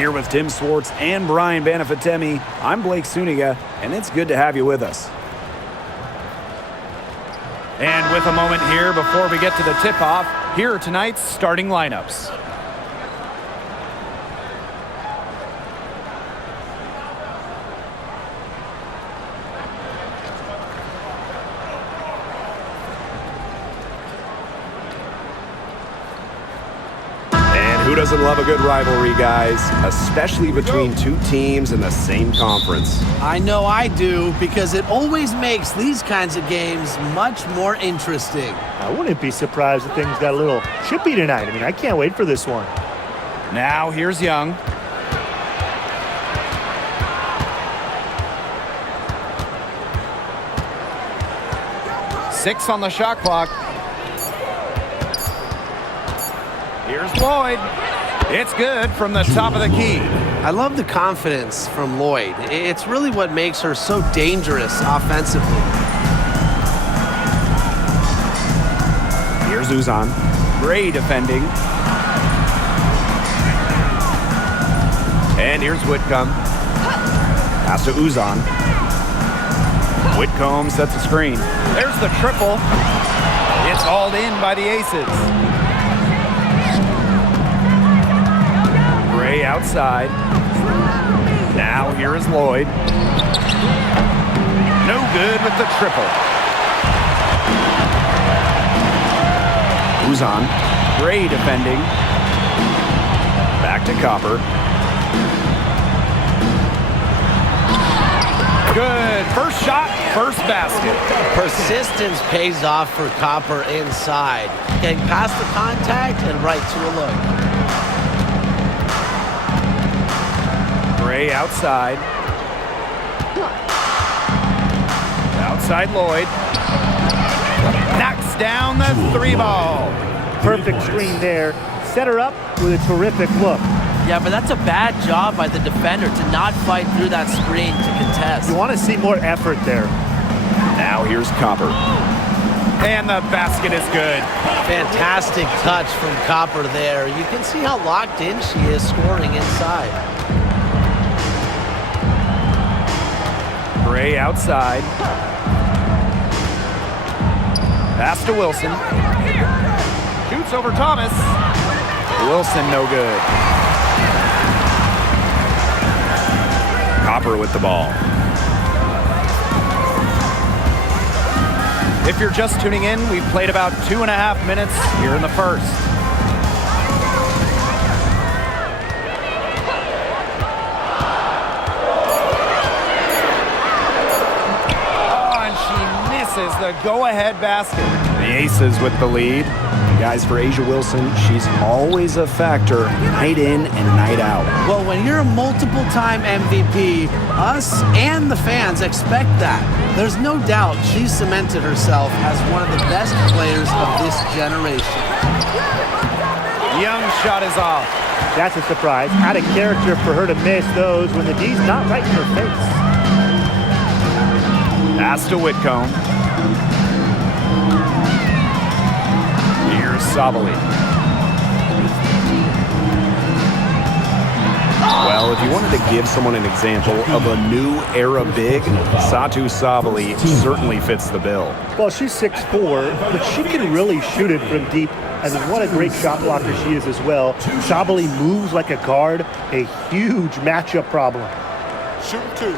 Here with Tim Swartz and Brian Banafitemi, I'm Blake Suniga, and it's good to have you with us. And with a moment here before we get to the tip-off, here are tonight's starting lineups. Who doesn't love a good rivalry, guys? Especially between two teams in the same conference. I know I do, because it always makes these kinds of games much more interesting. I wouldn't be surprised if things got a little chippy tonight. I mean, I can't wait for this one. Now here's Young. Six on the shot clock. Here's Lloyd. It's good from the top of the key. I love the confidence from Lloyd. It's really what makes her so dangerous offensively. Here's Uzan. Gray defending. And here's Whitcomb. Pass to Uzan. Whitcomb sets a screen. There's the triple. It's hauled in by the Aces. Outside. Now here is Lloyd. No good with the triple. Uzan. Gray defending. Back to Copper. Good. First shot, first basket. Persistence pays off for Copper inside. Getting past the contact and right to a look. Gray outside. Outside Lloyd. Knocks down the three ball. Perfect screen there. Set her up with a terrific look. Yeah, but that's a bad job by the defender to not fight through that screen to contest. You want to see more effort there. Now here's Copper. And the basket is good. Fantastic touch from Copper there. You can see how locked in she is scoring inside. Gray outside. Pass to Wilson. Shoots over Thomas. Wilson no good. Copper with the ball. If you're just tuning in, we've played about 2.5 minutes here in the first. Is the go-ahead basket. The Aces with the lead. Guys, for A'ja Wilson, she's always a factor night in and night out. Well, when you're a multiple-time MVP, us and the fans expect that. There's no doubt she's cemented herself as one of the best players of this generation. Young shot is off. That's a surprise. Out of character for her to miss those when the D's not right in her face. Pass to Whitcomb. Here's Sabali. Well, if you wanted to give someone an example of a new era big, Satou Sabali certainly fits the bill. Well, she's 6'4", but she can really shoot it from deep. I mean, what a great shot blocker she is as well. Sabali moves like a guard, a huge matchup problem. Shoot two.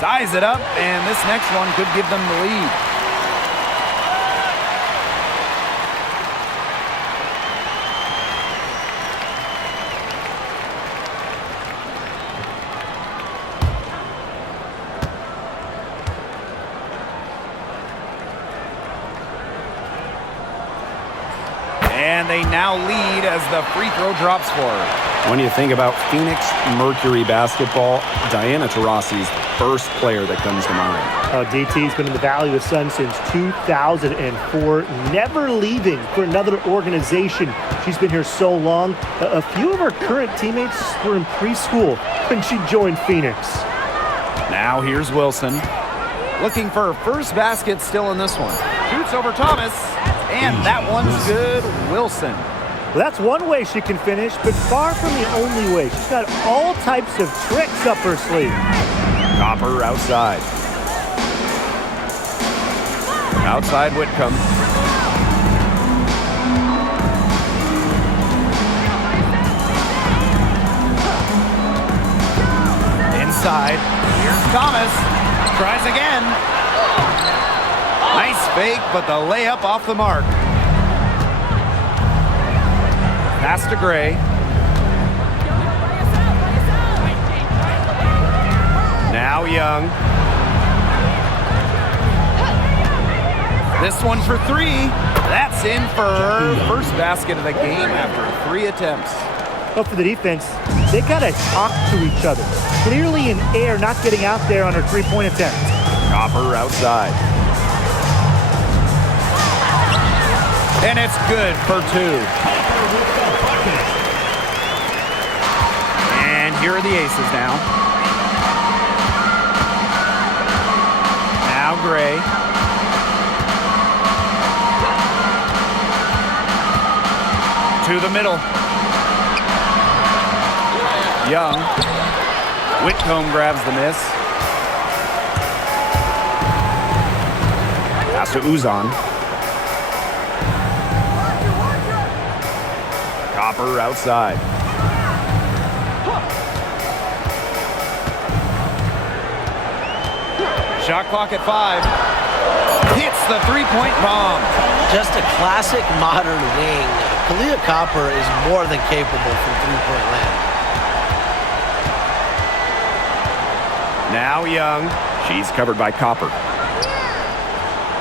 Ties it up, and this next one could give them the lead. And they now lead as the free throw drops for her. When you think about Phoenix Mercury basketball, Diana Taurasi's the first player that comes to mind. DT's been in the Valley of the Sun since 2004, never leaving for another organization. She's been here so long. A few of her current teammates were in preschool when she joined Phoenix. Now here's Wilson. Looking for her first basket still in this one. Shoots over Thomas, and that one's good. Wilson. Well, that's one way she can finish, but far from the only way. She's got all types of tricks up her sleeve. Copper outside. Outside Whitcomb. Inside. Here's Thomas. Tries again. Nice fake, but the layup off the mark. Pass to Gray. Now Young. This one for three. That's in for her first basket of the game after 3 attempts. But for the defense, they got to talk to each other. Clearly in air, not getting out there on her three-point attempt. Copper outside. And it's good for 2. And here are the aces now. Now Gray. To the middle. Young. Whitcomb grabs the miss. Pass to Uzan. Copper outside. Shot clock at 5. Hits the three-point bomb. Just a classic modern wing. Kahleah Copper is more than capable from three-point land. Now Young. She's covered by Copper.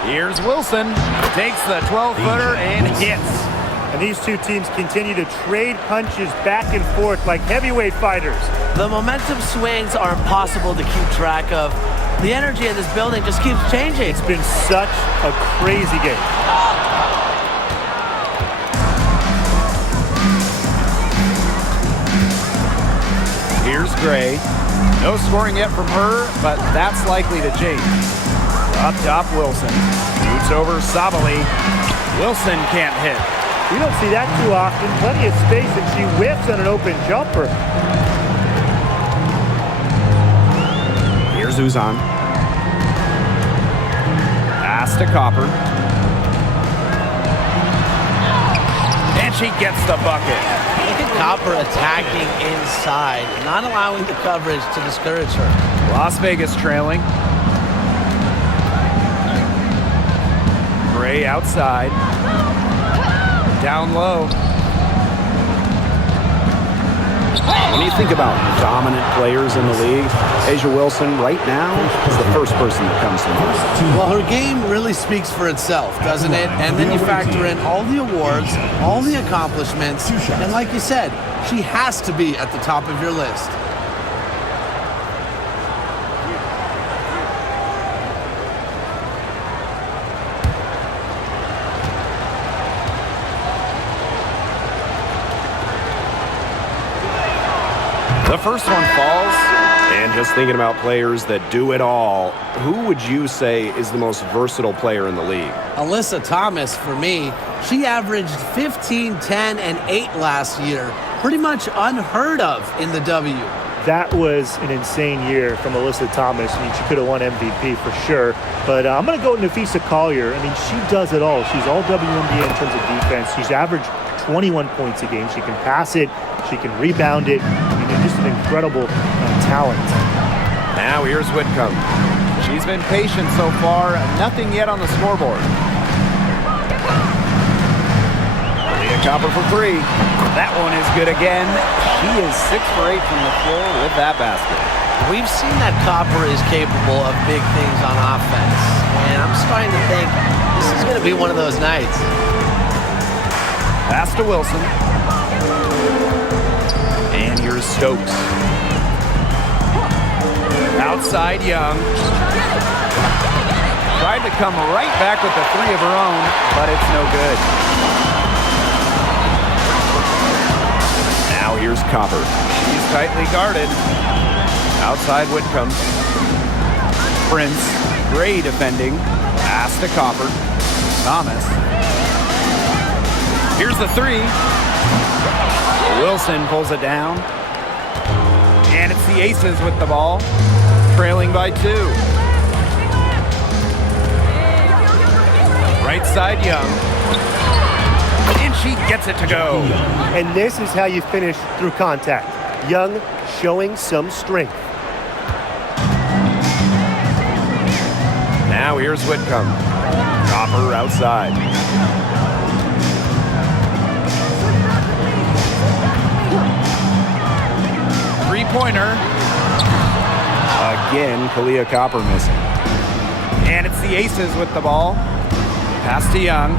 Here's Wilson. Takes the 12-footer and hits. And these two teams continue to trade punches back and forth like heavyweight fighters. The momentum swings are impossible to keep track of. The energy in this building just keeps changing. It's been such a crazy game. Here's Gray. No scoring yet from her, but that's likely to change. Up top, Wilson. Shoots over Sabali. Wilson can't hit. We don't see that too often. Plenty of space, and she whiffs on an open jumper. Here's Uzan. Pass to Copper. And she gets the bucket. Look at Copper attacking inside, not allowing the coverage to discourage her. Las Vegas trailing. Gray outside. Down low. When you think about dominant players in the league, A'ja Wilson right now is the first person that comes to mind. Well, her game really speaks for itself, doesn't it? And then you factor in all the awards, all the accomplishments, and like you said, she has to be at the top of your list. The first one falls. And just thinking about players that do it all, who would you say is the most versatile player in the league? Alyssa Thomas, for me, she averaged 15, 10, and 8 last year. Pretty much unheard of in the W. That was an insane year from Alyssa Thomas. I mean, she could have won MVP for sure. But I'm going to go with Nafisa Collier. I mean, she does it all. She's all WNBA in terms of defense. She's averaged 21 points a game. She can pass it. She can rebound it. I mean, just an incredible talent. Now here's Whitcomb. She's been patient so far. Nothing yet on the scoreboard. Kahleah Copper for 3. That one is good again. She is 6 for 8 from the floor with that basket. We've seen that Copper is capable of big things on offense. And I'm starting to think this is going to be one of those nights. Pass to Wilson. And here's Stokes. Outside Young. Tried to come right back with the 3 of her own, but it's no good. Now here's Copper. She's tightly guarded. Outside Whitcomb. Prince. Gray defending. Pass to Copper. Thomas. Here's the three. Wilson pulls it down. And it's the Aces with the ball. Trailing by 2. Right side, Young. And she gets it to go. And this is how you finish through contact. Young showing some strength. Now here's Whitcomb. Copper outside. Three-pointer. Again, Kalia Copper missing. And it's the Aces with the ball. Pass to Young.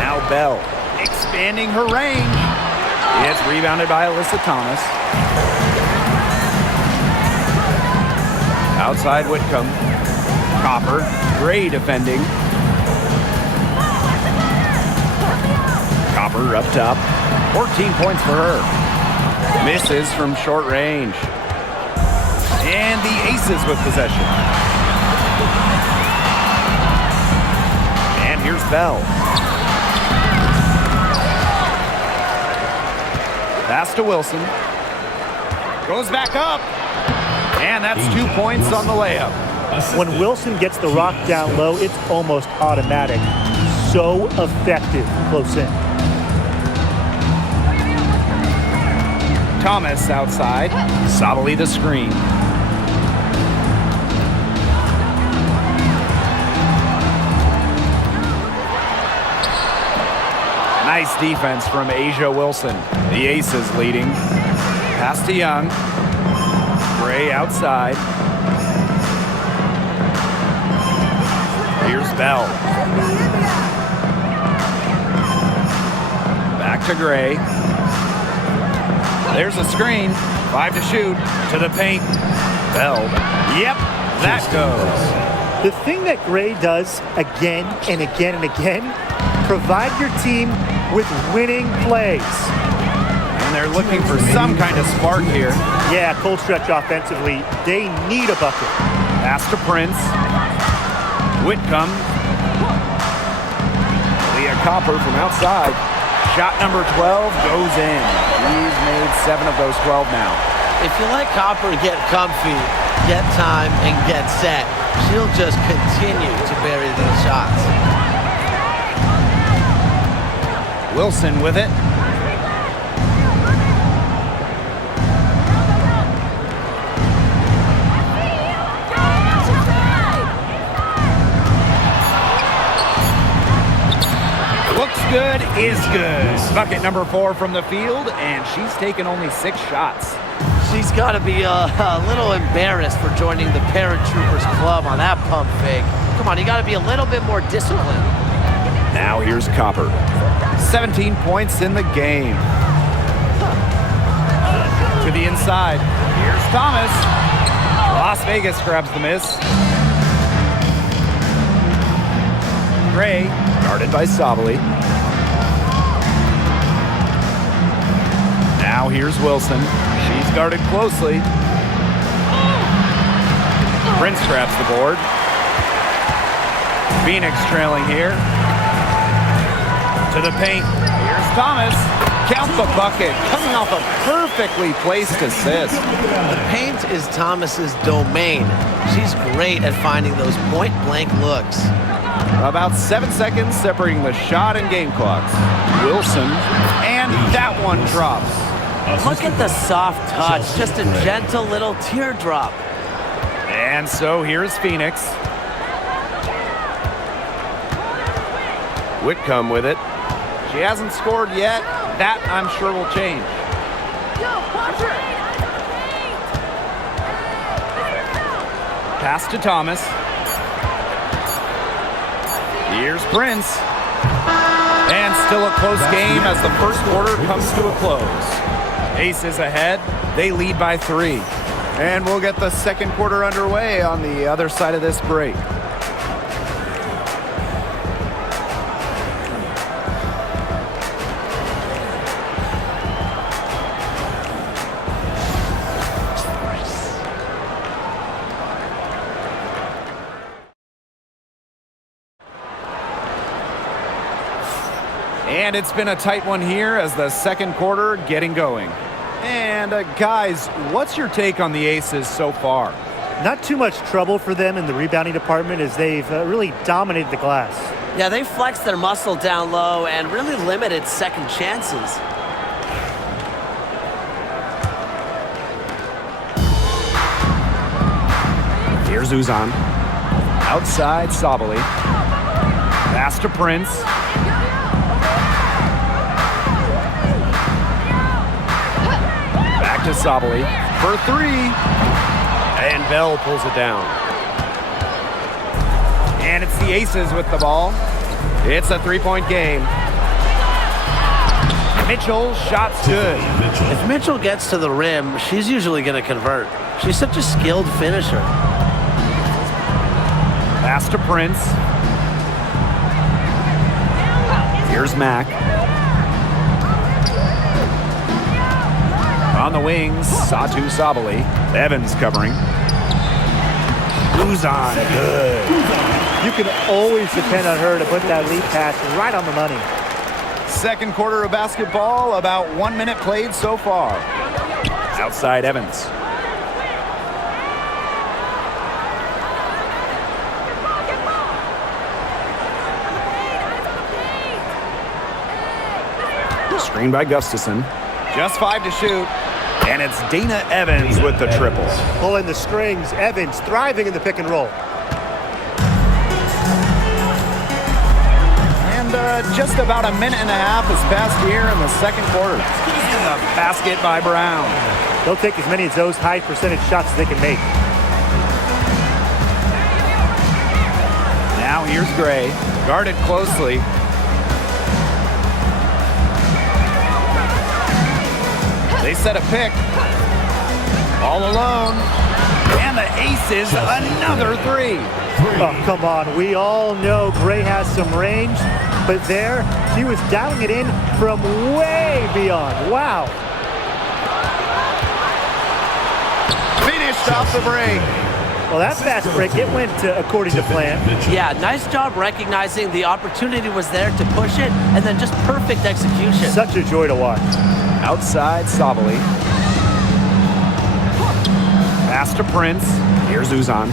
Now Bell. Expanding her range. It's rebounded by Alyssa Thomas. Outside Whitcomb. Copper. Gray defending. Copper up top. 14 points for her. Misses from short range. And the Aces with possession. And here's Bell. Pass to Wilson. Goes back up. And that's 2 points on the layup. When Wilson gets the rock down low, it's almost automatic. So effective close in. Thomas outside. Sabali the screen. Nice defense from Asia Wilson. The Aces leading. Pass to Young. Gray outside. Here's Bell. Back to Gray. There's a screen. 5 to shoot. To the paint. Bell. Yep, that goes. The thing that Gray does again and again and again, provide your team with winning plays. And they're looking for some kind of spark here. Yeah, cold stretch offensively. They need a bucket. Pass to Prince. Whitcomb. Leah Copper from outside. Shot number 12 goes in. He's made 7 of those 12 now. If you let Copper get comfy, get time, and get set, she'll just continue to bury these shots. Wilson with it. Good is good. Bucket number 4 from the field, and she's taken only 6 shots. She's got to be a little embarrassed for joining the Paratroopers Club on that pump fake. Come on, you got to be a little bit more disciplined. Now here's Copper. 17 points in the game. To the inside. Here's Thomas. Las Vegas grabs the miss. Gray, Guarded by Sabali. now here's Wilson. She's guarded closely. Prince grabs the board. Phoenix trailing here. To the paint. Here's Thomas. Count the bucket. Coming off a perfectly placed assist. The paint is Thomas's domain. She's great at finding those point-blank looks. About 7 seconds separating the shot and game clocks. Wilson, and that one drops. Look at the soft touch. Just a gentle little teardrop. And so here's Phoenix. Whitcomb with it. She hasn't scored yet. That, I'm sure, will change. Pass to Thomas. Here's Prince. And still a close game as the first quarter comes to a close. Aces ahead. They lead by 3. And we'll get the second quarter underway on the other side of this break. And it's been a tight one here as the second quarter getting going. And guys, what's your take on the Aces so far? Not too much trouble for them in the rebounding department as they've really dominated the glass. Yeah, they flexed their muscle down low and really limited second chances. Here's Uzan. Outside, Sabali. Pass to Prince. Back to Sabali for three. And Bell pulls it down. And it's the Aces with the ball. It's a three-point game. Mitchell, shot's good. If Mitchell gets to the rim, she's usually going to convert. She's such a skilled finisher. Pass to Prince. Here's Mack. On the wings, Satu Sabali. Evans covering. Uzan, good. You can always depend on her to put that lead pass right on the money. Second quarter of basketball, about 1 minute played so far. Outside Evans. Screen by Gustafson. Just 5 to shoot. And it's Dana Evans with the triple. Pulling the strings, Evans thriving in the pick and roll. And just about a minute and a half has passed here in the second quarter. And the basket by Brown. They'll take as many of those high percentage shots as they can make. Now here's Gray, guarded closely. They set a pick. All alone. And the Aces, another three. Oh, come on. We all know Gray has some range, but there, she was dialing it in from way beyond. Wow. Finished off the break. Well, that fast break, it went according to plan. Yeah, nice job recognizing the opportunity was there to push it, and then just perfect execution. Such a joy to watch. Outside, Sabali. Pass to Prince. Here's Uzan.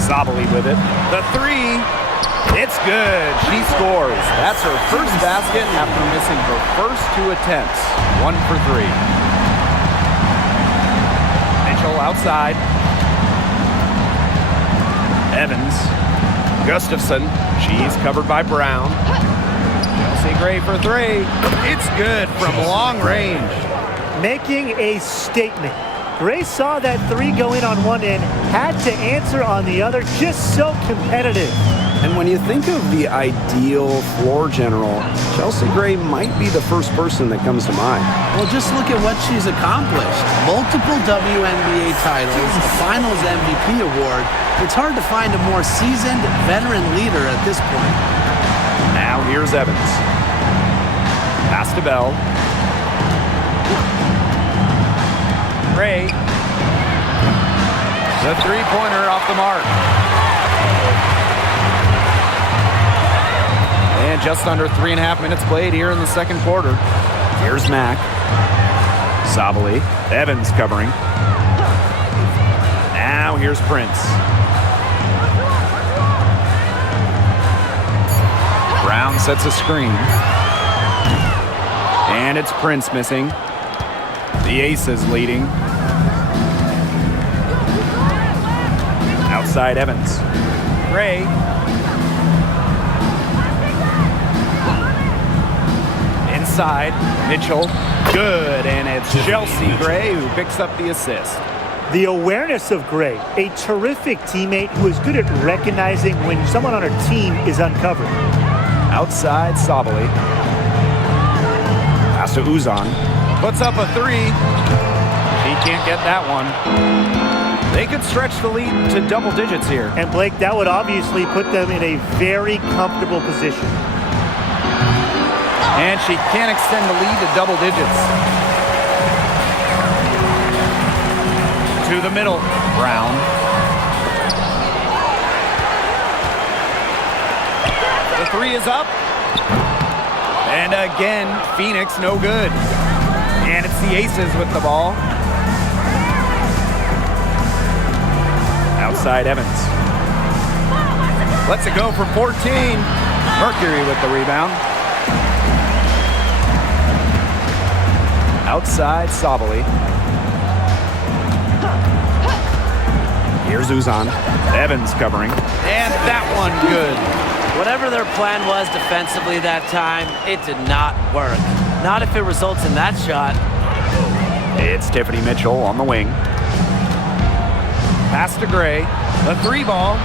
Sabali with it. The three. It's good. She scores. That's her first basket after missing her first 2 attempts. 1 for 3. Mitchell outside. Evans. Gustafson. She's covered by Brown. Chelsea Gray for 3. It's good from long range. Making a statement. Gray saw that three go in on one end, had to answer on the other, just so competitive. And when you think of the ideal floor general, Chelsea Gray might be the first person that comes to mind. Well, just look at what she's accomplished. Multiple WNBA titles, a Finals MVP award. It's hard to find a more seasoned veteran leader at this point. Now here's Evans. Pass to Bell. Gray. The three-pointer off the mark. And just under 3.5 minutes played here in the second quarter. Here's Mack. Sabali. Evans covering. Now here's Prince. Brown sets a screen. And it's Prince missing. The Aces leading. Outside Evans. Gray. Inside. Mitchell. Good. And it's Chelsea Gray who picks up the assist. The awareness of Gray, a terrific teammate who is good at recognizing when someone on her team is uncovered. Outside Sabali. Pass to Uzan. Puts up a three. He can't get that one. They could stretch the lead to double digits here. And Blake, that would obviously put them in a very comfortable position. And she can't extend the lead to double digits. To the middle. Brown. The three is up. And again, Phoenix no good. And it's the Aces with the ball. Outside Evans. Lets it go for 14. Mercury with the rebound. Outside Sabali. Here's Uzan. Evans covering. And that one good. Whatever their plan was defensively that time, it did not work. Not if it results in that shot. It's Tiffany Mitchell on the wing. Pass to Gray. The three ball.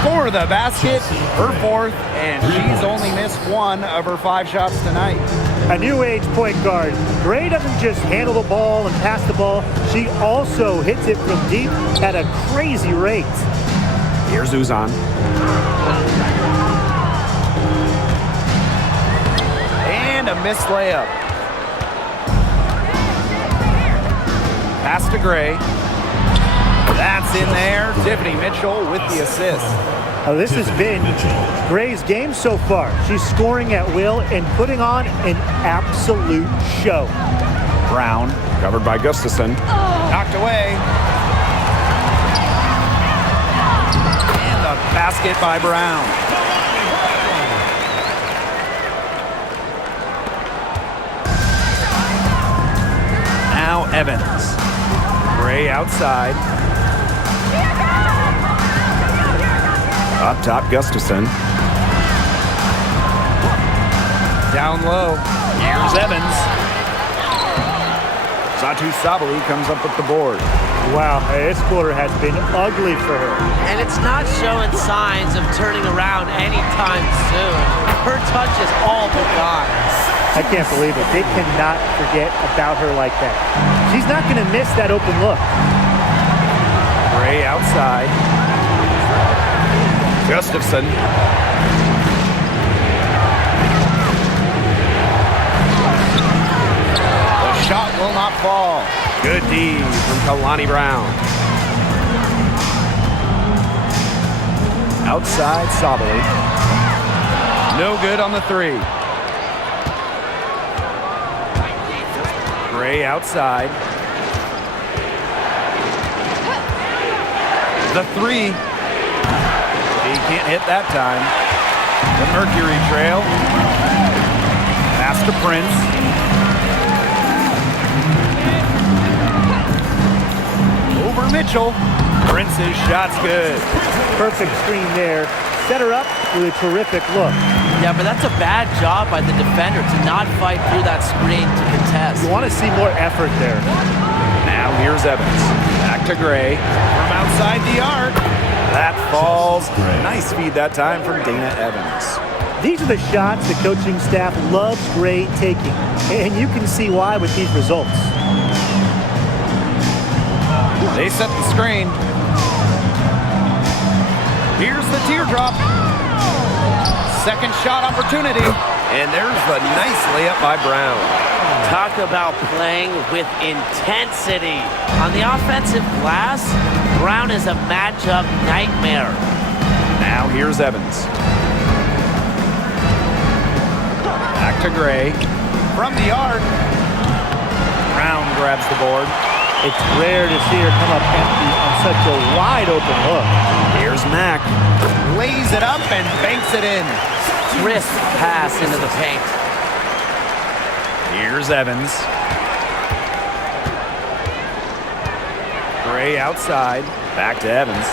Score the basket. Her fourth. And she's only missed one of her 5 shots tonight. A new age point guard. Gray doesn't just handle the ball and pass the ball. She also hits it from deep at a crazy rate. Here's Uzan. And a missed layup. Pass to Gray. That's in there. Tiffany Mitchell with the assist. Now this has been Gray's game so far. She's scoring at will and putting on an absolute show. Brown, covered by Gustafson. Knocked away. And the basket by Brown. Now Evans. Gray outside. Up top, Gustafson. Down low. Here's Evans. Satu Sabali comes up with the board. Wow, this quarter has been ugly for her. And it's not showing signs of turning around anytime soon. Her touch is all but gone. I can't believe it. They cannot forget about her like that. She's not going to miss that open look. Gray outside. Gustafson. The shot will not fall. Good D from Kalani Brown. Outside Sabali. No good on the three. Gray outside. The three. He can't hit that time. The Mercury trail. Pass to Prince. Over Mitchell. Prince's shot's good. Perfect screen there. Set her up with a terrific look. Yeah, but that's a bad job by the defender to not fight through that screen to contest. You want to see more effort there. Now here's Evans. Back to Gray. From outside the arc. That falls. Nice feed that time from Dana Evans. These are the shots the coaching staff loves Gray taking. And you can see why with these results. They set the screen. Here's the teardrop. Second shot opportunity. And there's the nice layup by Brown. Talk about playing with intensity. On the offensive glass, Brown is a matchup nightmare. Now here's Evans. Back to Gray. From the arc. Brown grabs the board. It's rare to see her come up empty on such a wide open look. Here's Mack. Lays it up and banks it in. Crisp pass into the paint. Here's Evans. Gray outside. Back to Evans.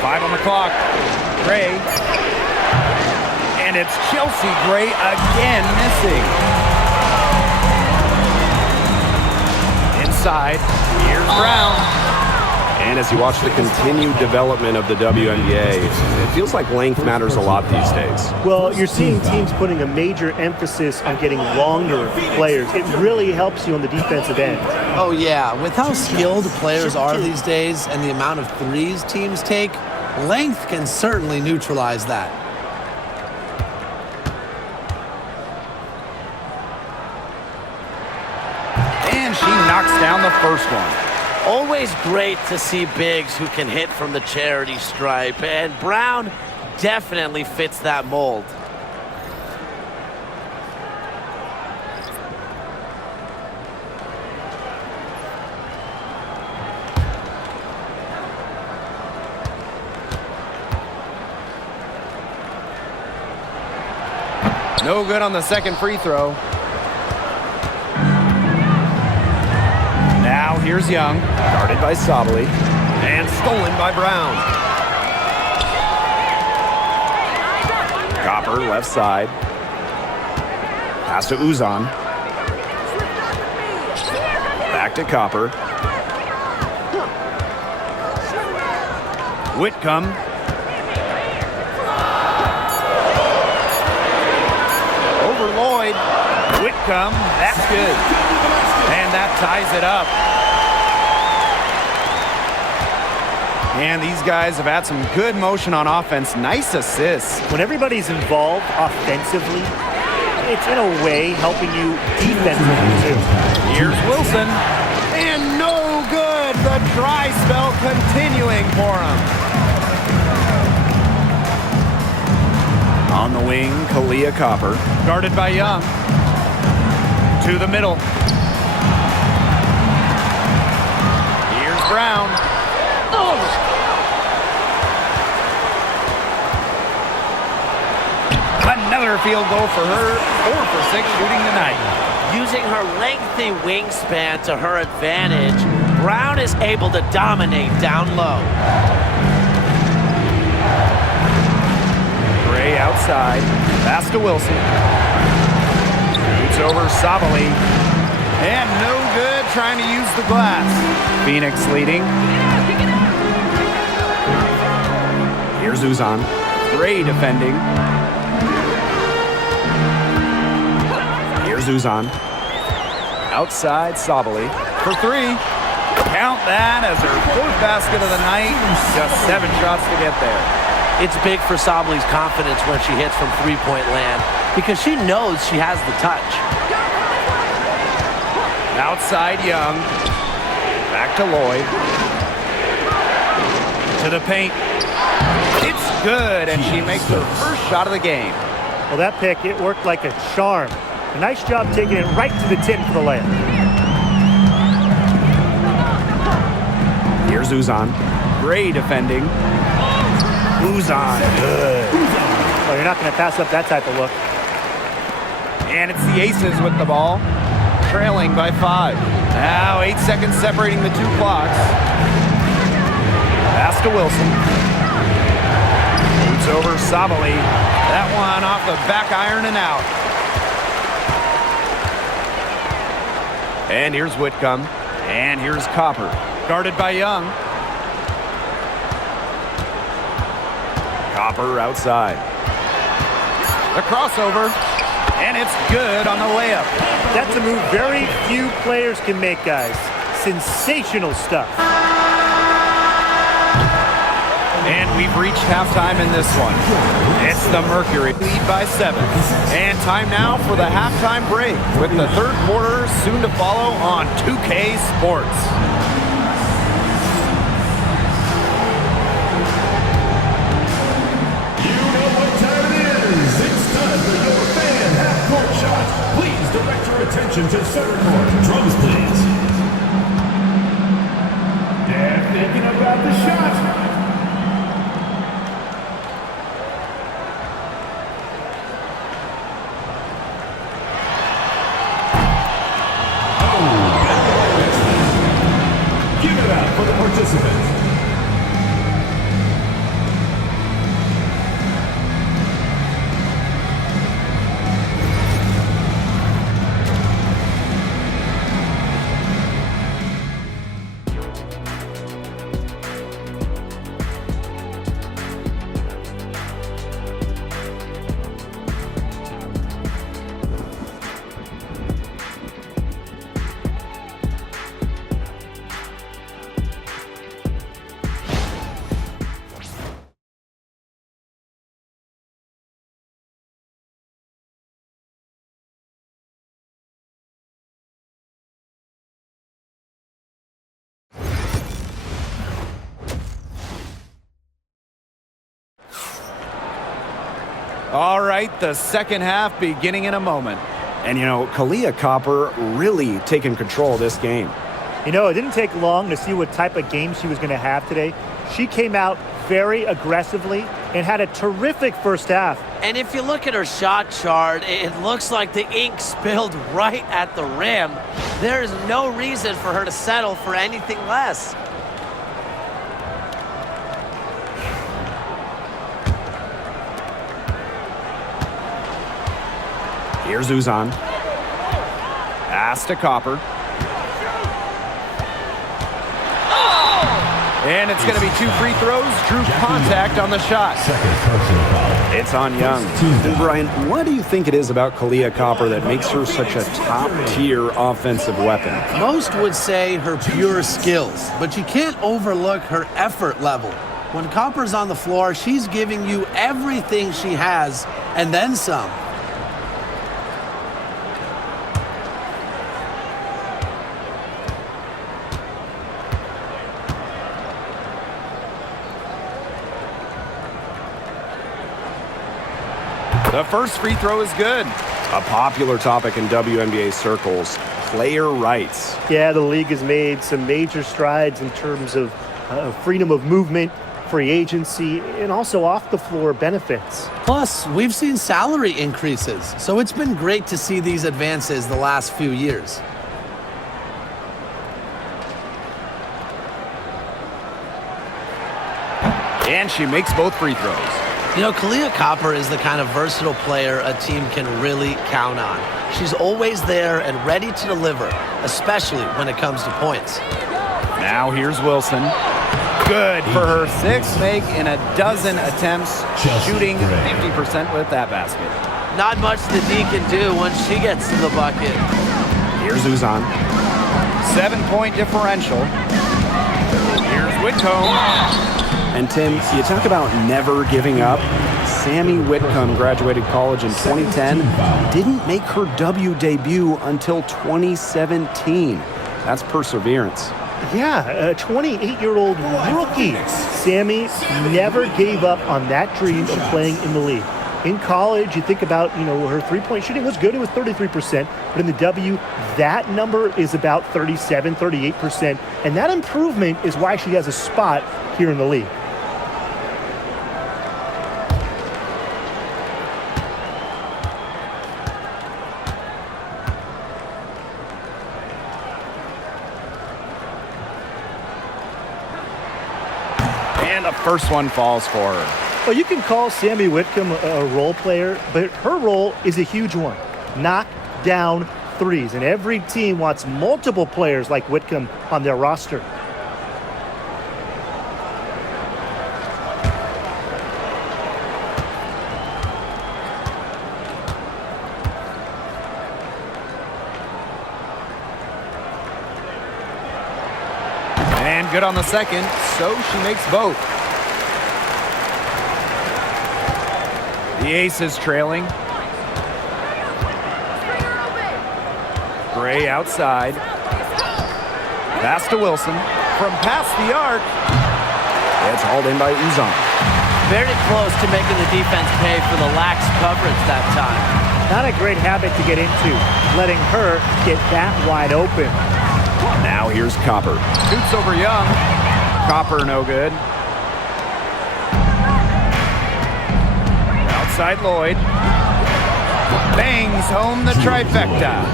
Five on the clock. Gray. And it's Chelsea Gray again missing. Inside. Here's Brown. And as you watch the continued development of the WNBA, it feels like length matters a lot these days. Well, you're seeing teams putting a major emphasis on getting longer players. It really helps you on the defensive end. Oh, yeah. With how skilled players are these days and the amount of threes teams take, length can certainly neutralize that. And she knocks down the first one. Always great to see bigs who can hit from the charity stripe, and Brown definitely fits that mold. No good on the second free throw. Now here's Young, guarded by Sabali, and stolen by Brown. Copper, left side. Pass to Uzan. Back to Copper. Whitcomb. Over Lloyd. Whitcomb, that's good. And that ties it up. And these guys have had some good motion on offense. Nice assists. When everybody's involved offensively, it's in a way helping you defensively too. Here's Wilson. And no good. The dry spell continuing for him. On the wing, Kalia Copper. Guarded by Young. To the middle. Here's Brown. Another field goal for her. 4 for 6 shooting tonight. Using her lengthy wingspan to her advantage, Brown is able to dominate down low. Gray outside. Pass to Wilson. Shoots over Sabali. And no good trying to use the glass. Phoenix leading. Here's Uzan. Gray defending. Here's Uzan. Outside Sabali for 3. Count that as her 4th basket of the night. Just 7 shots to get there. It's big for Sabali's confidence when she hits from three-point land because she knows she has the touch. Outside Young. Back to Lloyd. To the paint. It's good, and she makes her first shot of the game. Well, that pick, it worked like a charm. A nice job taking it right to the tin for the layup. Here's Uzan. Gray defending. Uzan, good. Well, you're not going to pass up that type of look. And it's the Aces with the ball, trailing by 5. Now 8 seconds separating the 2 clocks. Pass to Wilson. Shoots over Sabali. That one off the back iron and out. And here's Whitcomb. And here's Copper. Guarded by Young. Copper outside. The crossover. And it's good on the layup. That's a move very few players can make, guys. Sensational stuff. And we've reached halftime in this one. It's the Mercury lead by 7. And time now for the halftime break with the 3rd quarter soon to follow on 2K Sports. You know what time it is. It's time for your fan half-court shot. Please direct your attention to center court. Drums, please. They're thinking about the shot. Give it up for the participants. All right, the second half beginning in a moment. And, you know, Kahleah Copper really taking control of this game. You know, it didn't take long to see what type of game she was going to have today. She came out very aggressively and had a terrific first half. And if you look at her shot chart, it looks like the ink spilled right at the rim. There is no reason for her to settle for anything less. Here's Uzan. Pass to Copper. And it's going to be 2 free throws. Drew contact on the shot. Second personal foul. It's on Young. And Brian, what do you think it is about Kahleah Copper that makes her such a top-tier offensive weapon? Most would say her pure skills, but you can't overlook her effort level. When Copper's on the floor, she's giving you everything she has and then some. The first free throw is good. A popular topic in WNBA circles, player rights. Yeah, the league has made some major strides in terms of freedom of movement, free agency, and also off-the-floor benefits. Plus, we've seen salary increases, so it's been great to see these advances the last few years. And she makes both free throws. You know, Kahleah Copper is the kind of versatile player a team can really count on. She's always there and ready to deliver, especially when it comes to points. Now here's Wilson. Good for her 6th make in a dozen attempts, shooting 50% with that basket. Not much the D can do once she gets to the bucket. Here's Uzan. 7-point differential. Here's Whitcomb. And Tim, you talk about never giving up. Sammy Whitcomb graduated college in 2010, didn't make her W debut until 2017. That's perseverance. Yeah, a 28-year-old rookie. Sammy never gave up on that dream of playing in the league. In college, you think about, her three-point shooting was good. It was 33%. But in the W, that number is about 37, 38%. And that improvement is why she has a spot here in the league. And the first one falls for her. Well, you can call Sammy Whitcomb a role player, but her role is a huge one. Knock down threes. And every team wants multiple players like Whitcomb on their roster. And good on the second, so she makes both. The ace is trailing. Gray outside. Pass to Wilson. From past the arc. It's hauled in by Uzan. Very close to making the defense pay for the lax coverage that time. Not a great habit to get into, letting her get that wide open. Now here's Copper. Shoots over Young. Copper no good. Outside Lloyd. Bangs home the trifecta.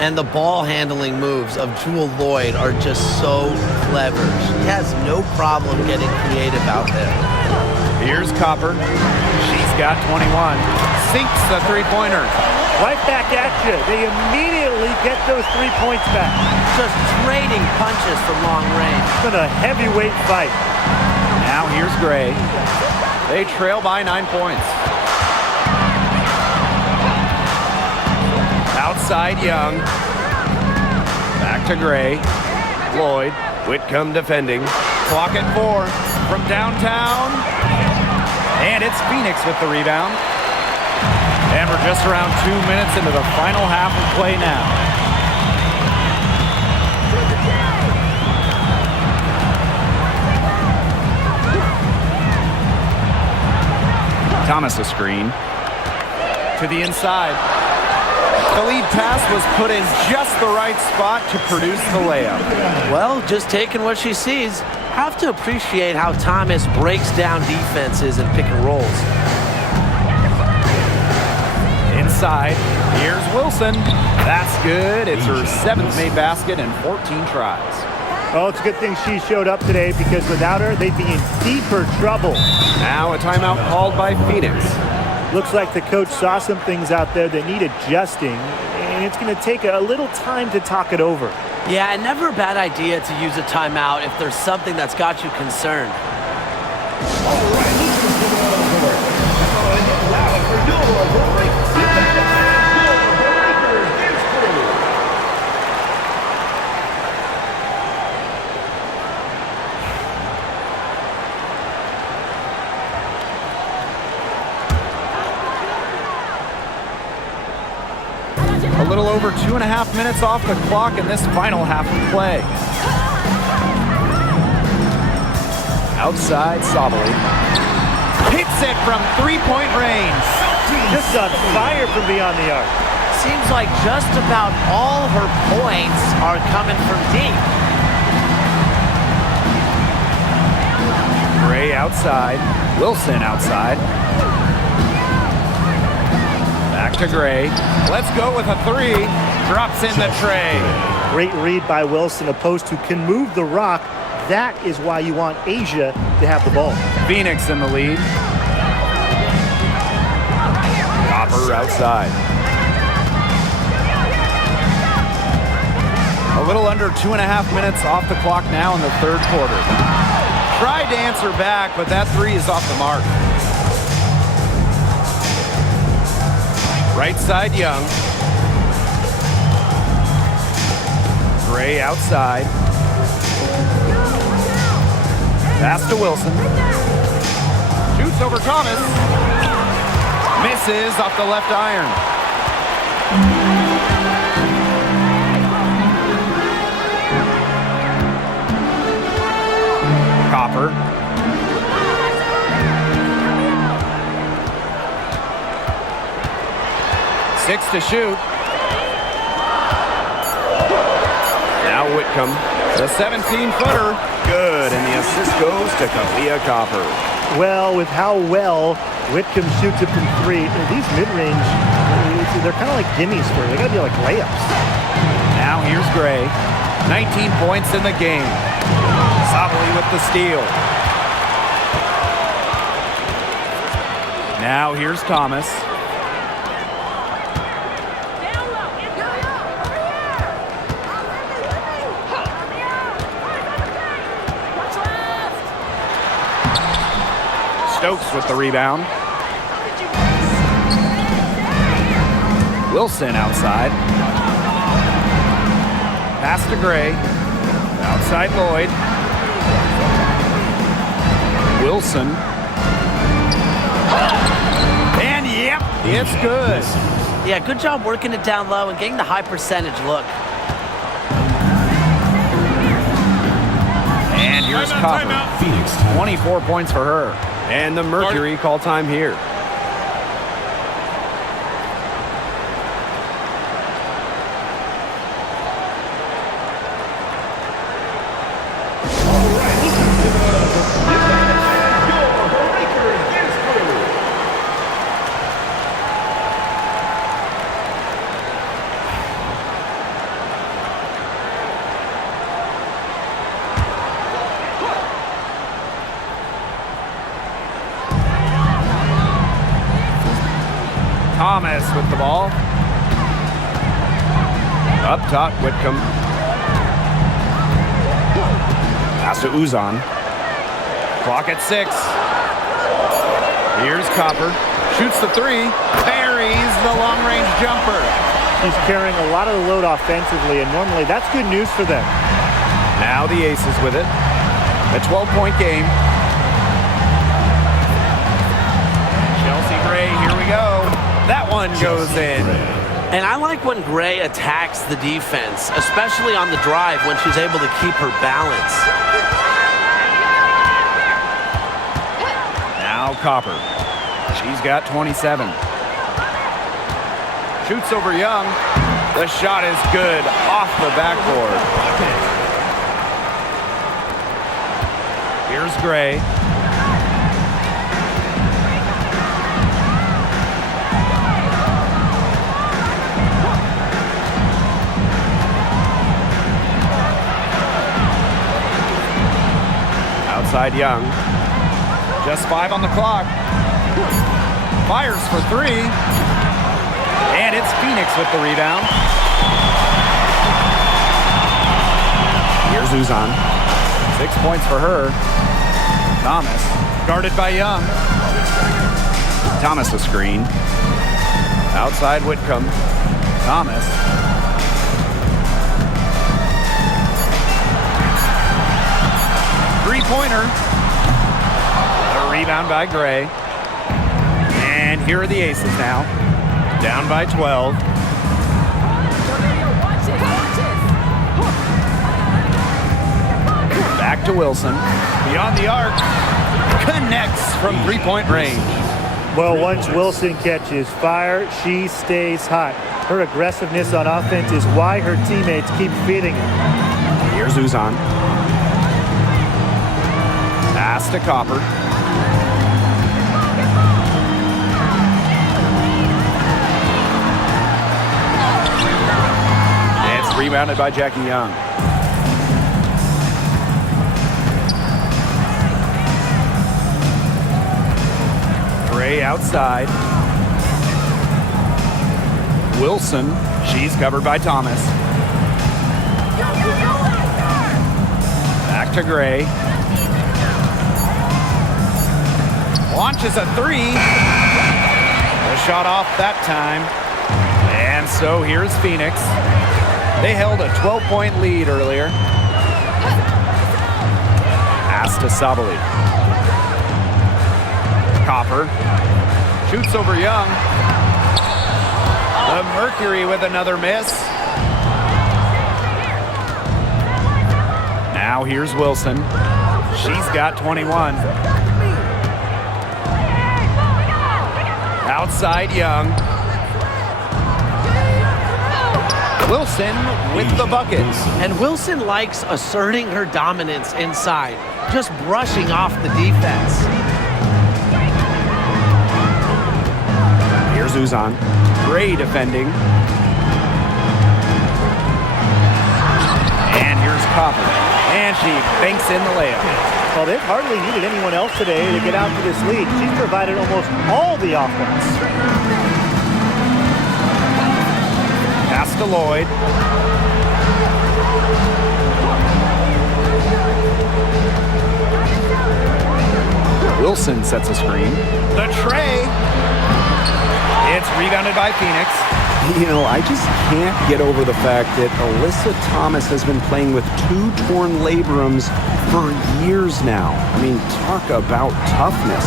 And the ball handling moves of Jewel Lloyd are just so clever. She has no problem getting creative out there. Here's Copper. She's got 21. Sinks the three-pointer. Right back at you. They immediately get those 3 points back. Just trading punches from long range. It's been a heavyweight fight. Now here's Gray. They trail by 9 points. Outside Young. Back to Gray. Lloyd. Whitcomb defending. Clock at 4. From downtown. And it's Phoenix with the rebound. And we're just around 2 minutes into the final half of play now. Thomas a screen. to the inside. The lead pass was put in just the right spot to produce the layup. Well, just taking what she sees. Have to appreciate how Thomas breaks down defenses and pick and rolls. Inside, here's Wilson. That's good. It's her 7th made basket in 14 tries. Oh, it's a good thing she showed up today, because without her, they'd be in deeper trouble. Now a timeout called by Phoenix. Looks like the coach saw some things out there that need adjusting, and it's going to take a little time to talk it over. Yeah, and never a bad idea to use a timeout if there's something that's got you concerned. A little over 2.5 minutes off the clock in this final half of play. Outside, Sabali hits it from three-point range. Just on fire from beyond the arc. Seems like just about all her points are coming from deep. Gray outside, Wilson outside. Back to Gray. Let's go with a 3. Drops in the tray. Great read by Wilson. A post who can move the rock. That is why you want Asia to have the ball. Phoenix in the lead. Copper outside. A little under 2.5 minutes off the clock now in the third quarter. Tried to answer back, but that 3 is off the mark. Right side, Young. Gray outside. Pass to Wilson. Shoots over Thomas. Misses off the left iron. Copper. Six to shoot. Now Whitcomb, the 17-footer. Good, and the assist goes to Kalia Copper. Well, with how well Whitcomb shoots it from 3, these mid-range, they're kind of like gimmies for her. They got to be like layups. Now here's Gray. 19 points in the game. Sabali with the steal. Now here's Thomas. Stokes with the rebound. Wilson outside. Pass to Gray. Outside Lloyd. Wilson. And yep, it's good. Yeah, good job working it down low and getting the high percentage look. And here's Copper. Phoenix 24 points for her. And the Mercury call time here. Thomas with the ball. Up top, Whitcomb. Pass to Uzan. Clock at 6. Here's Copper. Shoots the 3. Buries the long-range jumper. She's carrying a lot of the load offensively, and normally that's good news for them. Now the Aces with it. A 12-point game. Chelsea Gray, here we go. That one goes in. And I like when Gray attacks the defense, especially on the drive when she's able to keep her balance. Now Copper. She's got 27. Shoots over Young. The shot is good off the backboard. Here's Gray. Outside Young. Just 5 on the clock. Fires for 3. And it's Phoenix with the rebound. Here's Uzan. 6 points for her. Thomas, guarded by Young. Thomas a screen. Outside Whitcomb. Thomas. Three-pointer. A rebound by Gray. And here are the Aces now. Down by 12. Back to Wilson. Beyond the arc. Connects from three-point range. Well, once Wilson catches fire, she stays hot. Her aggressiveness on offense is why her teammates keep feeding her. Here's Uzan. Pass to Copper. It's rebounded by Jackie Young. Gray outside. Wilson. She's covered by Thomas. Back to Gray. Launches a 3. The shot off that time. And so here's Phoenix. They held a 12-point lead earlier. Pass to Sabali. Copper. Shoots over Young. The Mercury with another miss. Now here's Wilson. She's got 21. Outside Young. Wilson with the bucket. And Wilson likes asserting her dominance inside, just brushing off the defense. Here's Uzan. Gray defending. And here's Copper. And she banks in the layup. Well, they've hardly needed anyone else today to get out to this lead. She's provided almost all the offense. Pass to Lloyd. Wilson sets a screen. The tray. It's rebounded by Phoenix. You know, I just can't get over the fact that Alyssa Thomas has been playing with 2 torn labrums for years now. I mean, talk about toughness.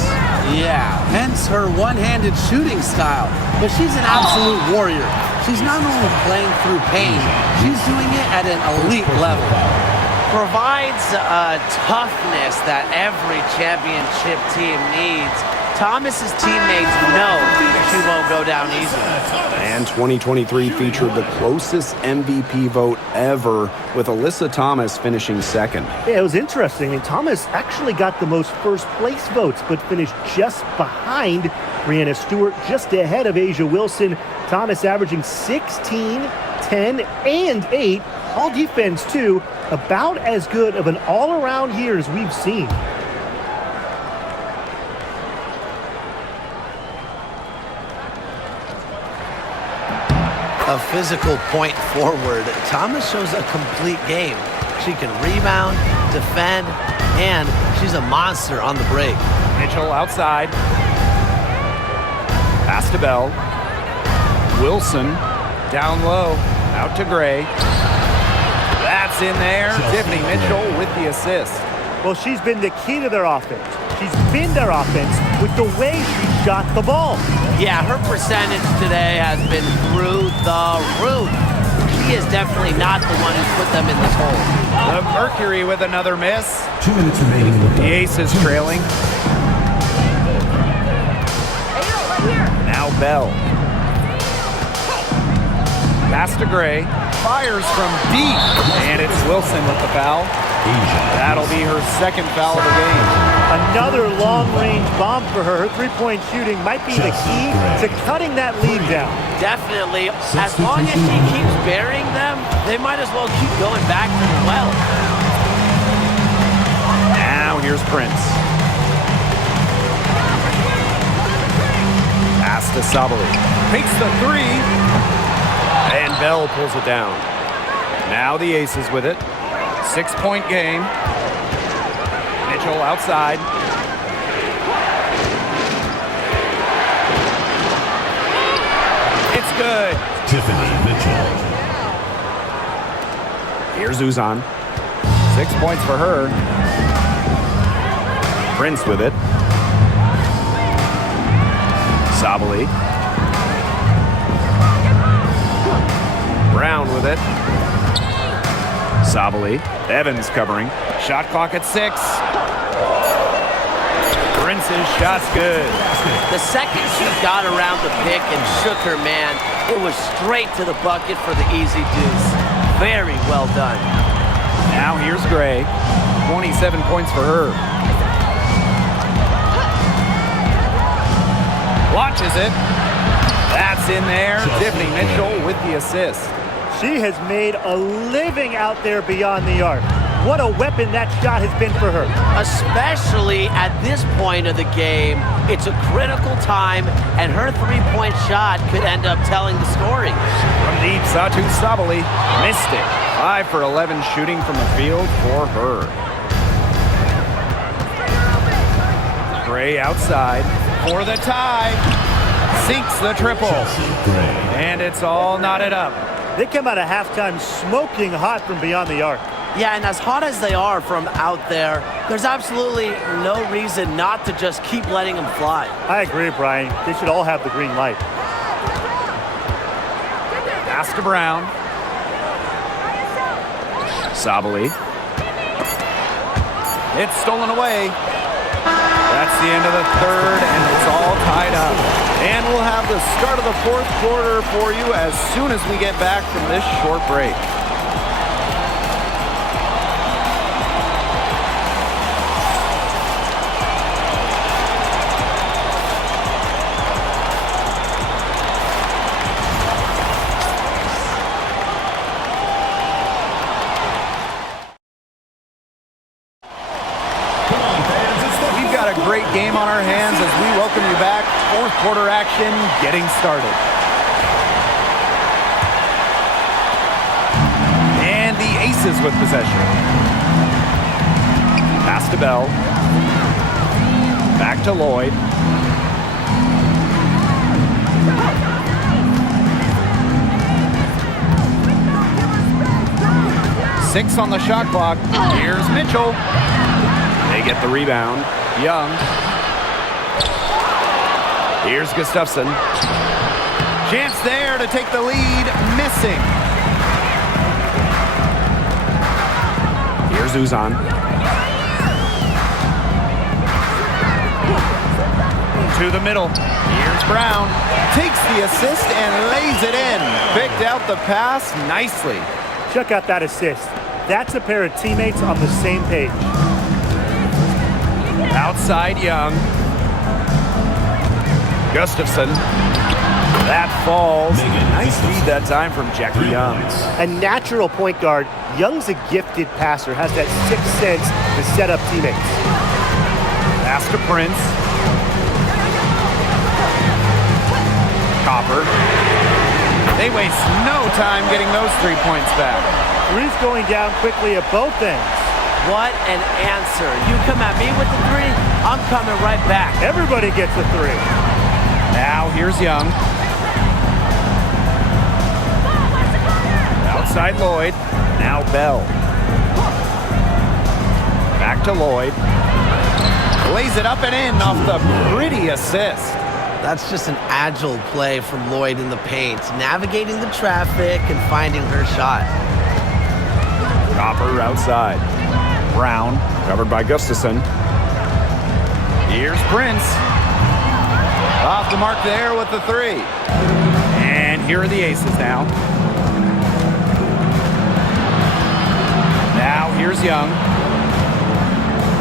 Yeah, hence her one-handed shooting style. But she's an absolute warrior. She's not only playing through pain, she's doing it at an elite level. Provides a toughness that every championship team needs. Thomas's teammates know she won't go down easy. And 2023 featured the closest MVP vote ever, with Alyssa Thomas finishing second. Yeah, it was interesting. I mean, Thomas actually got the most first-place votes, but finished just behind Breanna Stewart, just ahead of Asia Wilson. Thomas averaging 16, 10, and 8. All defense, too. About as good of an all-around year as we've seen. A physical point forward, Thomas shows a complete game. She can rebound, defend, and she's a monster on the break. Mitchell outside. Pass to Bell. Wilson down low. Out to Gray. That's in there. Tiffany Mitchell with the assist. Well, she's been the key to their offense. She's been their offense with the way she shot the ball. Yeah, her percentage today has been through the roof. She is definitely not the one who put them in this hole. The Mercury with another miss. 2 minutes remaining. The Aces trailing. Now Bell. Pass to Gray. Fires from deep. And it's Wilson with the foul. That'll be her second foul of the game. Another long-range bomb for her. Her three-point shooting might be the key to cutting that lead down. Definitely. As long as she keeps burying them, they might as well keep going back to the well. Now here's Prince. Pass to Sabali. Takes the three. And Bell pulls it down. Now the Aces with it. 6-point game. Mitchell outside. It's good. Tiffany Mitchell. Here's Uzan. 6 points for her. Prince with it. Sabali. Brown with it. Sabali. Evans covering. Shot clock at 6. Prince's shot's good. The second she got around the pick and shook her man, it was straight to the bucket for the easy deuce. Very well done. Now here's Gray. 27 points for her. Launches it. That's in there. Tiffany Mitchell with the assist. She has made a living out there beyond the arc. What a weapon that shot has been for her. Especially at this point of the game, it's a critical time, and her three-point shot could end up telling the story. From deep, Satu Sabali missed it. 5 for 11 shooting from the field for her. Gray outside for the tie. Sinks the triple. And it's all knotted up. They come out of halftime smoking hot from beyond the arc. Yeah, and as hot as they are from out there, there's absolutely no reason not to just keep letting them fly. I agree, Brian. They should all have the green light. Pass to Brown. Sabali. It's stolen away. That's the end of the third, and it's all tied up. And we'll have the start of the fourth quarter for you as soon as we get back from this short break. Game on our hands as we welcome you back. Fourth quarter action getting started. And the Aces with possession. Pass to Bell. Back to Lloyd. Six on the shot clock. Here's Mitchell. They get the rebound. Young. Here's Gustafson. Chance there to take the lead. Missing. Here's Uzan. To the middle. Here's Brown. Takes the assist and lays it in. Picked out the pass nicely. Check out that assist. That's a pair of teammates on the same page. Outside Young. Gustafson. That falls. Nice feed that time from Jackie Young. A natural point guard, Young's a gifted passer, has that sixth sense to set up teammates. Pass to Prince. Copper. They waste no time getting those 3 points back. Three's going down quickly at both ends. What an answer. You come at me with the three, I'm coming right back. Everybody gets a three. Now here's Young. Outside Lloyd. Now Bell. Back to Lloyd. Lays it up and in off the pretty assist. That's just an agile play from Lloyd in the paint, navigating the traffic and finding her shot. Copper outside. Brown, covered by Gustafson. Here's Prince. Off the mark there with the three. And here are the Aces now. Young.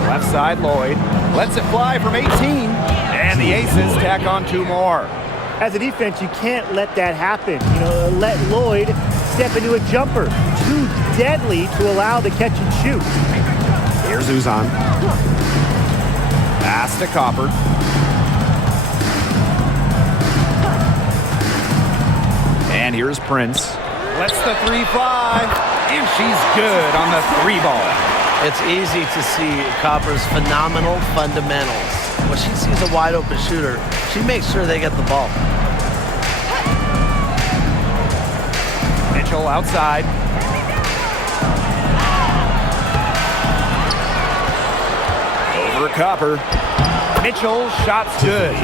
Left side, Lloyd. Lets it fly from 18. And the Aces tack on 2 more. As a defense, you can't let that happen. You know, let Lloyd step into a jumper. Too deadly to allow the catch and shoot. Here's Uzan. Pass to Copper. And here's Prince. Lets the 3 fly. And she's good on the 3 ball. It's easy to see Copper's phenomenal fundamentals. When she sees a wide open shooter, she makes sure they get the ball. Mitchell outside. Over Copper. Mitchell, shot's good.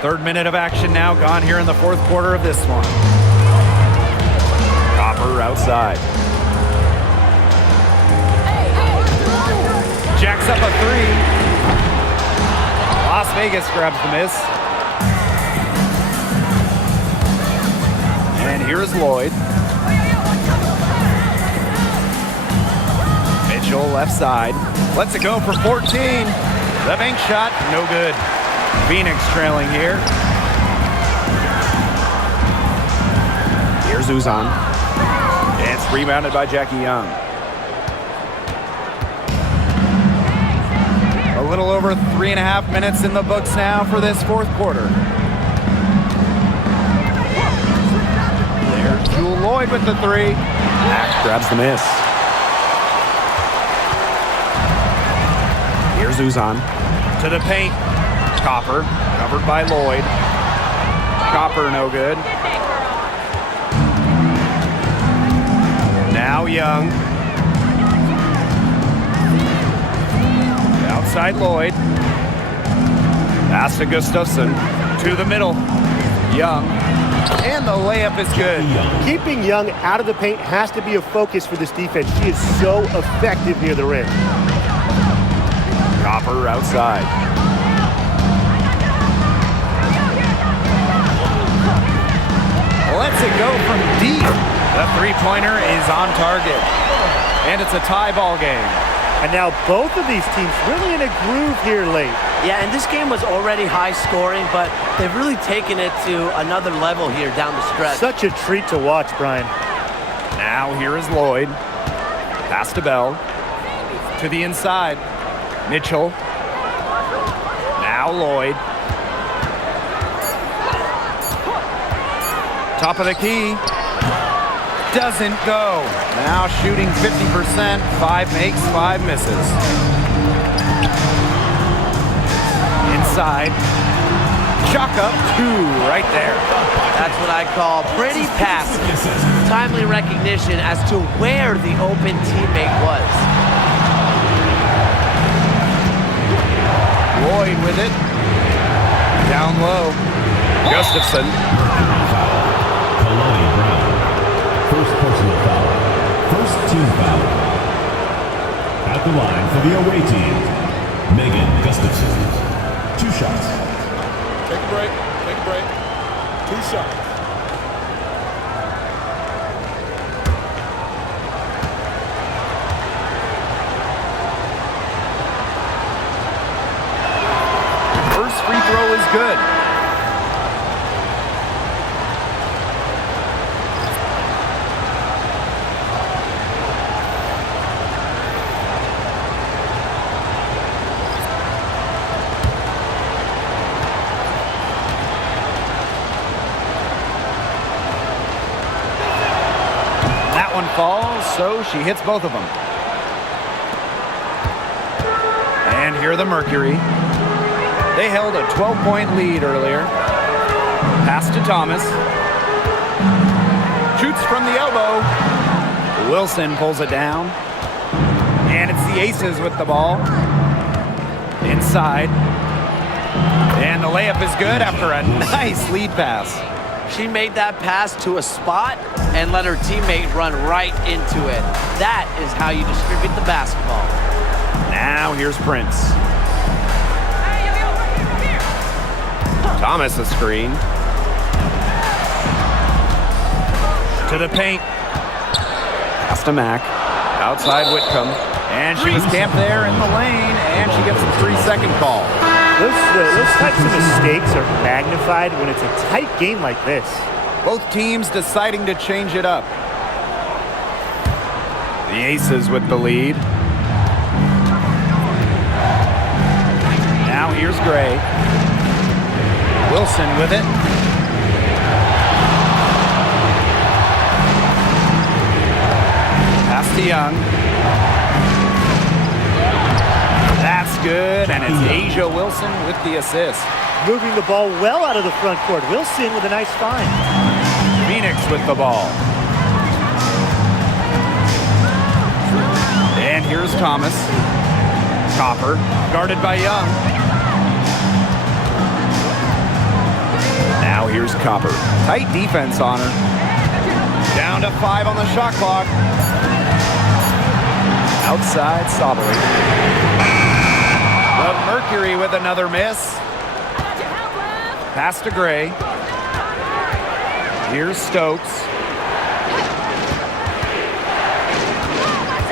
Third minute of action now gone here in the 4th quarter of this one. Copper outside. Jacks up a 3. Las Vegas grabs the miss. And here's Lloyd. Mitchell left side. Lets it go for 14. The bank shot, no good. Phoenix trailing here. Here's Uzan. It's rebounded by Jackie Young. A little over 3.5 minutes in the books now for this 4th quarter. There's Jewel Lloyd with the 3. Mack grabs the miss. Here's Uzan. To the paint. Copper, covered by Lloyd. Copper, no good. Now Young. Outside Lloyd. Pass to Gustafson. To the middle. Young. And the layup is good. Keeping Young out of the paint has to be a focus for this defense. She is so effective near the rim. Copper outside. Lets it go from deep. The 3-pointer is on target. And it's a tie ball game. And now both of these teams really in a groove here late. Yeah, and this game was already high scoring, but they've really taken it to another level here down the stretch. Such a treat to watch, Brian. Now here is Lloyd. Pass to Bell. To the inside. Mitchell. Now Lloyd. Top of the key. Doesn't go. Now shooting 50%. 5 makes, 5 misses. Inside. Chalk up 2 right there. That's what I call pretty passive. Timely recognition as to where the open teammate was. Lloyd with it. Down low. Gustafson. First personal foul. First team foul. At the line for the away team, Megan Gustafson. 2 shots. Take a break. Take a break. 2 shots. First free throw is good. Falls, so she hits both of them. And here are the Mercury. They held a 12-point lead earlier. Pass to Thomas. Shoots from the elbow. Wilson pulls it down. And it's the Aces with the ball. Inside. And the layup is good after a nice lead pass. She made that pass to a spot and let her teammate run right into it. That is how you distribute the basketball. Now here's Prince. Thomas a screen. To the paint. Pass to Mack. Outside Whitcomb. And she was camped there in the lane, and she gets the 3-second call. Those types of mistakes are magnified when it's a tight game like this. Both teams deciding to change it up. The Aces with the lead. Now here's Gray. Wilson with it. Pass to Young. That's good, and it's Asia Wilson with the assist. Moving the ball well out of the front court. Wilson with a nice find. Phoenix with the ball. And here's Thomas. Copper, guarded by Young. Now here's Copper. Tight defense on her. Down to 5 on the shot clock. Outside Sabali. But Mercury with another miss. Pass to Gray. Here's Stokes.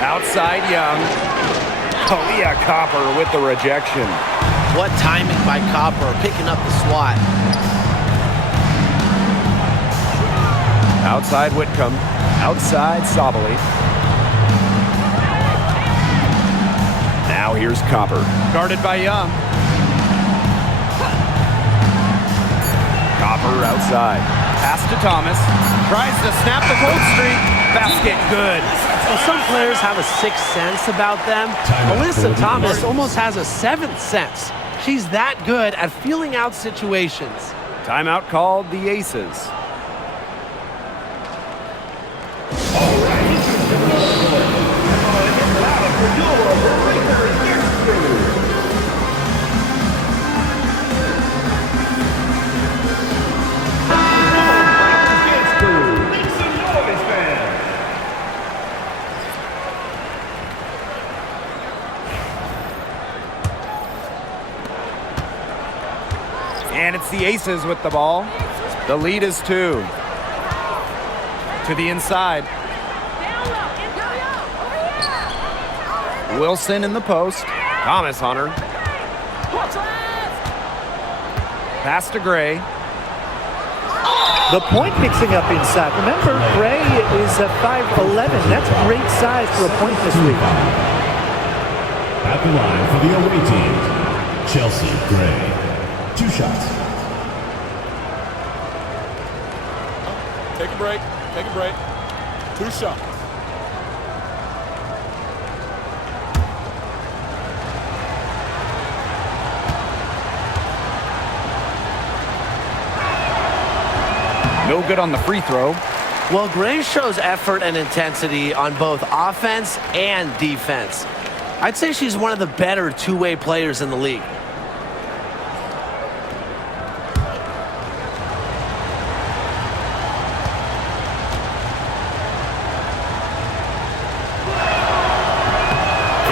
Outside Young. Talia Copper with the rejection. What timing by Copper, picking up the swat. Outside Whitcomb. Outside Sabali. Now here's Copper. Guarded by Young. Copper outside. Pass to Thomas. Tries to snap the cold streak. Basket good. Well, some players have a sixth sense about them. Alyssa Thomas almost has a seventh sense. She's that good at feeling out situations. Timeout called the Aces. And it's the Aces with the ball. The lead is 2. To the inside. Wilson in the post. Thomas on her. Pass to Gray. The point mixing up inside. Remember, Gray is a 5'11". That's great size for a point this week. At the line for the away team, Chelsea Gray. 2 shots. Take a break. Take a break. 2 shots. No good on the free throw. Well, Gray shows effort and intensity on both offense and defense. I'd say she's one of the better two-way players in the league.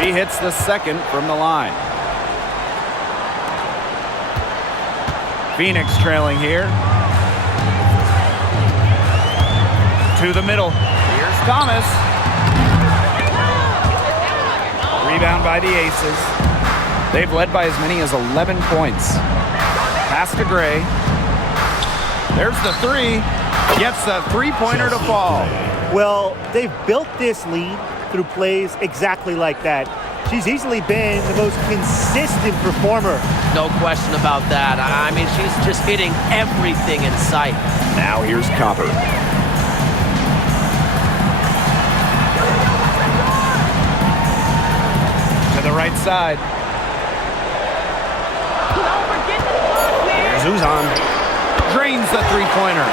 He hits the second from the line. Phoenix trailing here. To the middle. Here's Thomas. Rebound by the Aces. They've led by as many as 11 points. Pass to Gray. There's the 3. Gets the three-pointer to fall. Well, they've built this lead through plays exactly like that. She's easily been the most consistent performer. No question about that. I mean, she's just hitting everything in sight. Now here's Copper. To the right side. Here's Uzan. Drains the three-pointer.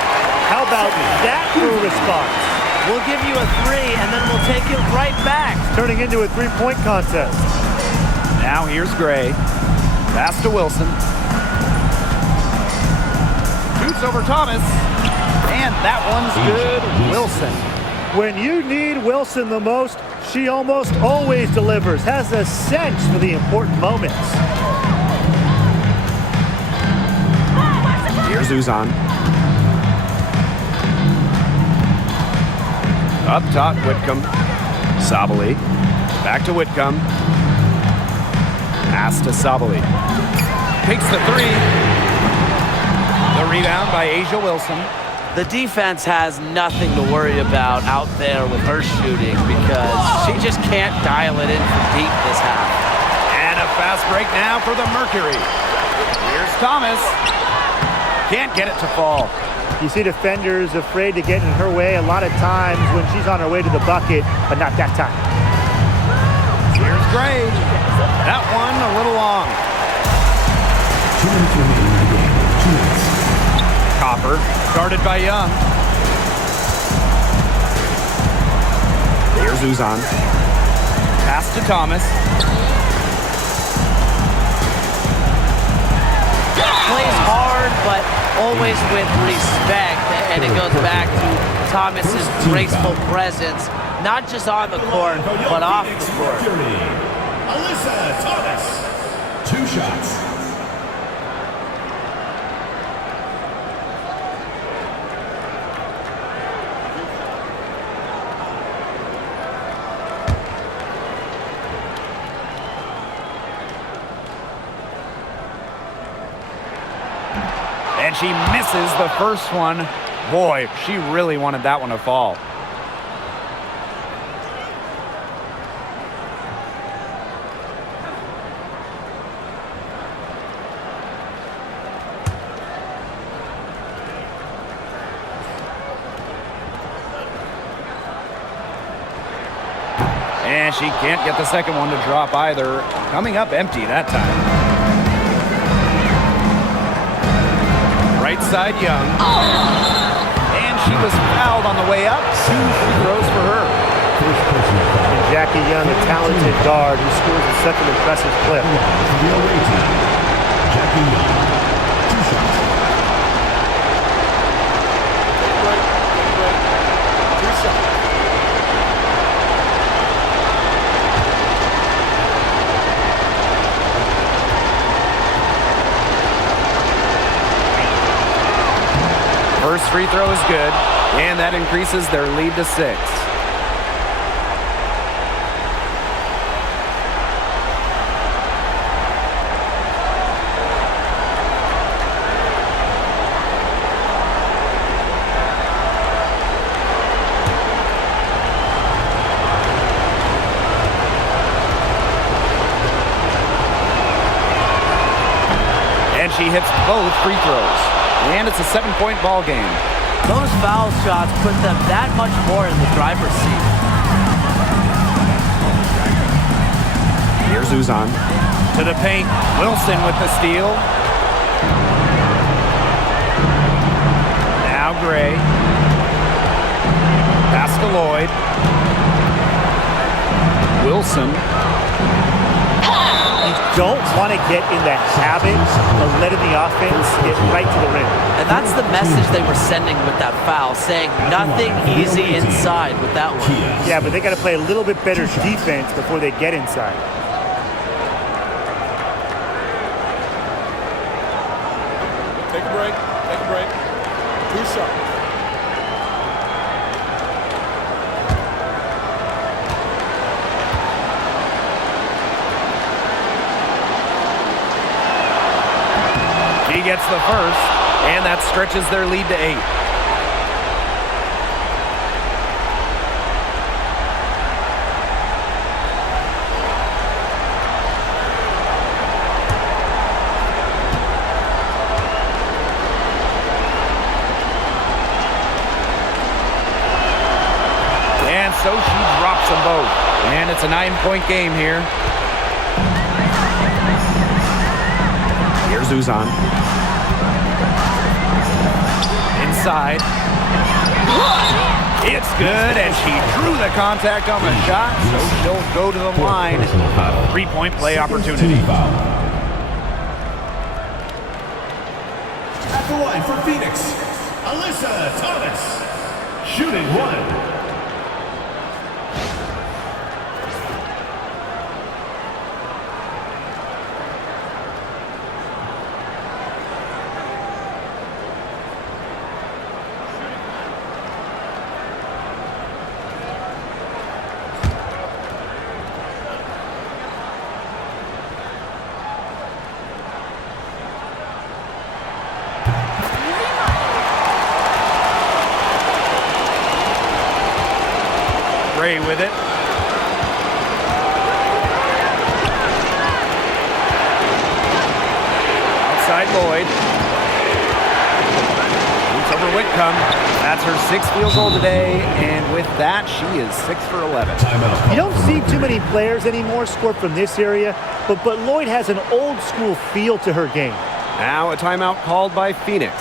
How about that for a response? We'll give you a 3, and then we'll take it right back. Turning into a three-point contest. Now here's Gray. Pass to Wilson. Shoots over Thomas. And that one's good. Wilson. When you need Wilson the most, she almost always delivers. Has a sense for the important moments. Here's Uzan. Up top, Whitcomb. Sabali. Back to Whitcomb. Pass to Sabali. Takes the three. The rebound by Asia Wilson. The defense has nothing to worry about out there with her shooting because she just can't dial it in from deep this half. And a fast break now for the Mercury. Here's Thomas. Can't get it to fall. You see defenders afraid to get in her way a lot of times when she's on her way to the bucket, but not that time. Here's Gray. That one a little long. 2 minutes remaining in the game. 2 minutes. Copper, guarded by Young. Here's Uzan. Pass to Thomas. Plays hard, but always with respect, and it goes back to Thomas's graceful presence, not just on the court, but off the court. Alyssa Thomas. 2 shots. And she misses the first one. Boy, she really wanted that one to fall. And she can't get the second one to drop either. Coming up empty that time. Right side, Young. And she was fouled on the way up. 2 free throws for her. And Jackie Young, a talented guard who scores in such an impressive clip. Jackie Young. 2 shots. First free throw is good, and that increases their lead to 6. And she hits both free throws. And it's a 7-point ball game. Those foul shots put them that much more in the driver's seat. Here's Uzan. To the paint, Wilson with the steal. Now Gray. Pass to Lloyd. Wilson. Don't want to get in the habit of letting the offense get right to the rim. And that's the message they were sending with that foul, saying nothing easy inside with that one. Yeah, but they got to play a little bit better defense before they get inside. Take a break. Take a break. 2 shots. He gets the first, and that stretches their lead to 8. And so she drops them both. And it's a 9-point game here. Here's Uzan. Inside. It's good, and she drew the contact on the shot, so she'll go to the line. A 3-point play opportunity. At the line for Phoenix, Alyssa Thomas. Shooting 1. Gray with it. Outside Lloyd. Shoots over Whitcomb. That's her 6th field goal today, and with that, she is 6 for 11. You don't see too many players anymore score from this area, but Lloyd has an old school feel to her game. Now a timeout called by Phoenix.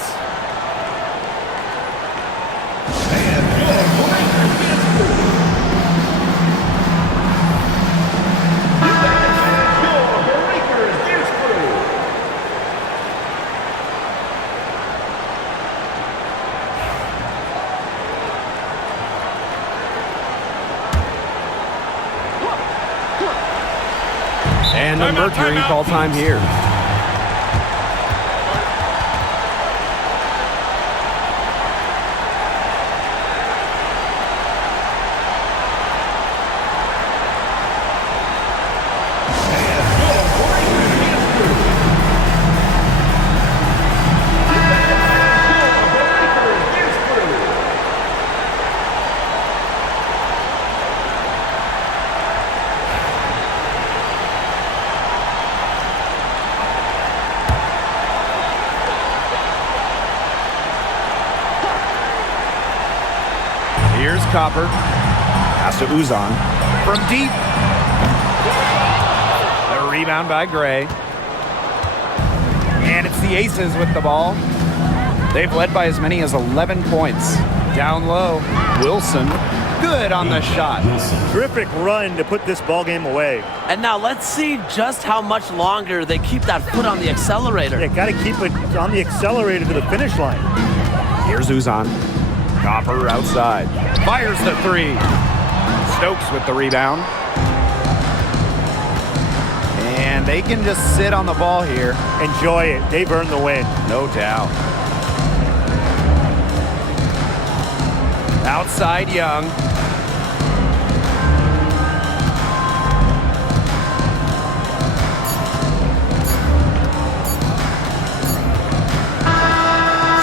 And the Mercury call time here. Here's Copper. Pass to Uzan. From deep. A rebound by Gray. And it's the Aces with the ball. They've led by as many as 11 points. Down low. Wilson. Good on the shot. Terrific run to put this ball game away. And now let's see just how much longer they keep that foot on the accelerator. They got to keep it on the accelerator to the finish line. Here's Uzan. Copper outside. Fires the 3. Stokes with the rebound. And they can just sit on the ball here. Enjoy it. They've earned the win. No doubt. Outside Young.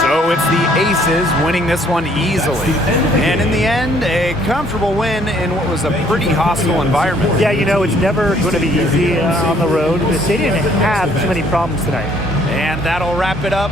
So it's the Aces winning this one easily. And in the end, a comfortable win in what was a pretty hostile environment. Yeah, you know, it's never going to be easy on the road. They didn't have too many problems tonight. And that'll wrap it up